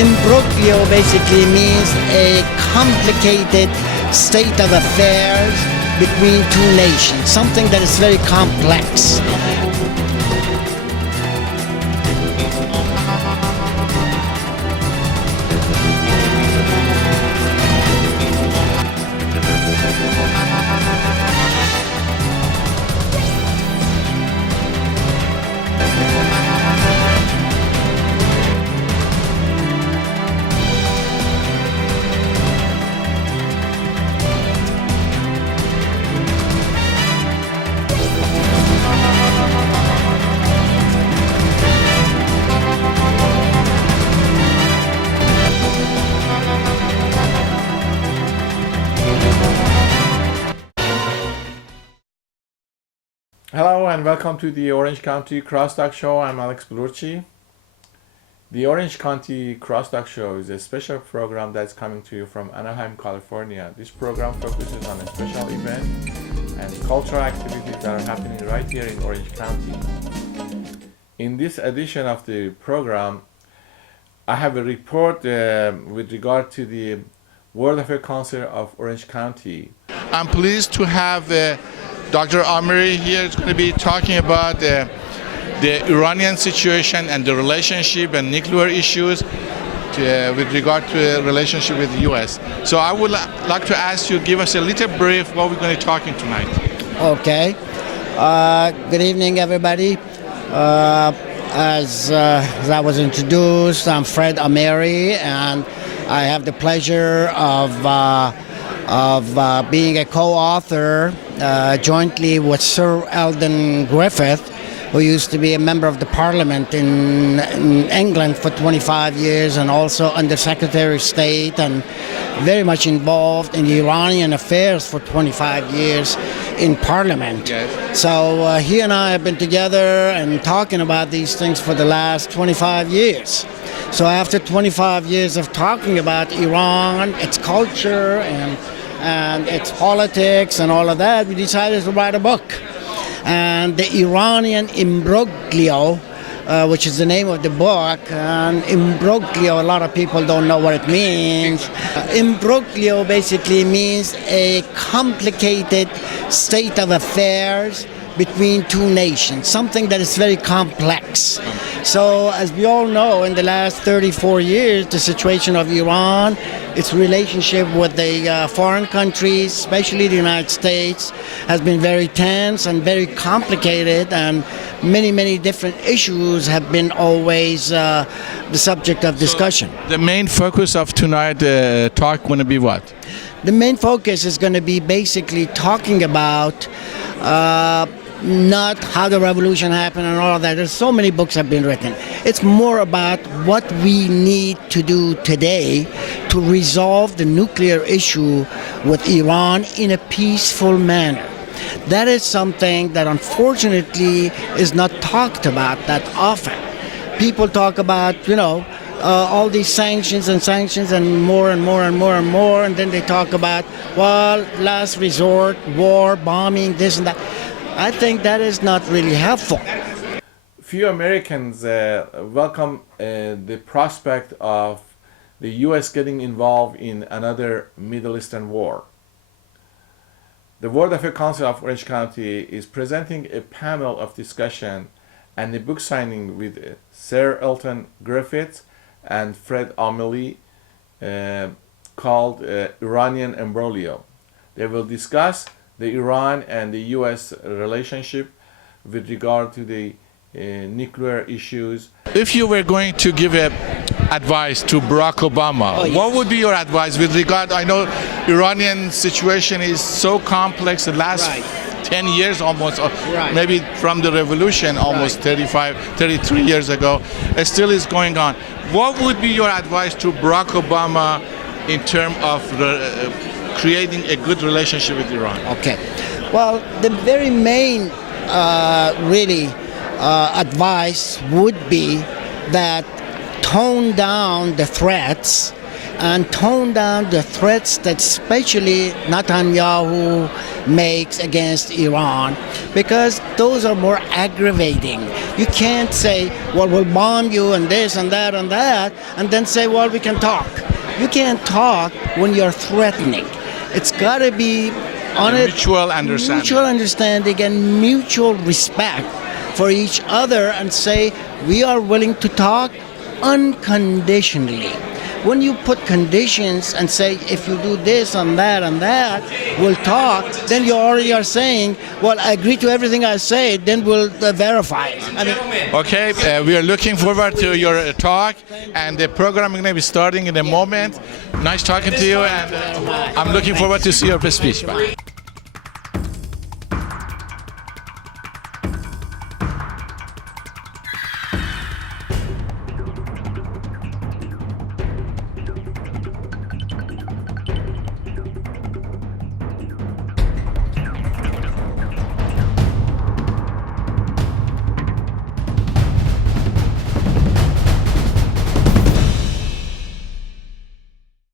Imbroglio basically means a complicated state of affairs between two nations, something that is very complex. Hello and welcome to the Orange County Crosstalk Show. I'm Alex Bolourchi. The Orange County Crosstalk Show is a special program that's coming to you from Anaheim, California. This program focuses on a special event and cultural activities that are happening right here in Orange County. In this edition of the program, I have a report with regard to the World Affairs Council of Orange County. I'm pleased to have Dr. Ameri here is going to be talking about the Iranian situation and the relationship and nuclear issues with regard to the relationship with the U.S. So I would like to ask you, give us a little brief what we're going to be talking tonight. Okay. Good evening, everybody. As I was introduced, I'm Fred Ameri, and I have the pleasure of being a co-author jointly with Sir Eldon Griffiths, who used to be a member of the Parliament in England for 25 years and also Under Secretary of State and very much involved in Iranian affairs for 25 years in Parliament. Yes. So he and I have been together and talking about these things for the last 25 years. So after 25 years of talking about Iran, its culture and its politics and all of that, we decided to write a book. And the Iranian Imbroglio, which is the name of the book, and Imbroglio, a lot of people don't know what it means. Imbroglio basically means a complicated state of affairs between two nations, something that is very complex. So as we all know, in the last 34 years, the situation of Iran, its relationship with the foreign countries, especially the United States, has been very tense and very complicated, and many different issues have been always the subject of discussion. So the main focus of tonight's talk going to be what? The main focus is going to be basically talking about not how the revolution happened and all of that. There's so many books have been written. It's more about what we need to do today to resolve the nuclear issue with Iran in a peaceful manner. That is something that unfortunately is not talked about that often. People talk about, all these sanctions and more, and then they talk about, well, last resort, war, bombing, this and that. I think that is not really helpful. Few Americans welcome the prospect of the U.S. getting involved in another Middle Eastern war. The World Affairs Council of Orange County is presenting a panel of discussion and a book signing with Sir Eldon Griffiths and Fred Ameri called Iranian Imbroglio. They will discuss the Iran and the U.S. relationship with regard to the nuclear issues. If you were going to give advice to Barack Obama, what would be your advice with regard? I know Iranian situation is so complex. The last 10 years almost, maybe from the revolution almost 33 years ago, it still is going on. What would be your advice to Barack Obama in terms of creating a good relationship with Iran? Okay. Well, the very main advice would be that tone down the threats and tone down the threats that especially Netanyahu makes against Iran, because those are more aggravating. You can't say, well, we'll bomb you and this and that and that, and then say, well, we can talk. You can't talk when you're threatening. It's got to be on a mutual understanding and mutual respect for each other, and say, we are willing to talk unconditionally. When you put conditions and say, if you do this and that, we'll talk, then you already are saying, well, I agree to everything I say, then we'll verify it. I mean, Okay, we are looking forward to your talk, and the program is going to be starting in a moment. Nice talking to you, and I'm looking forward to see your speech. Bye.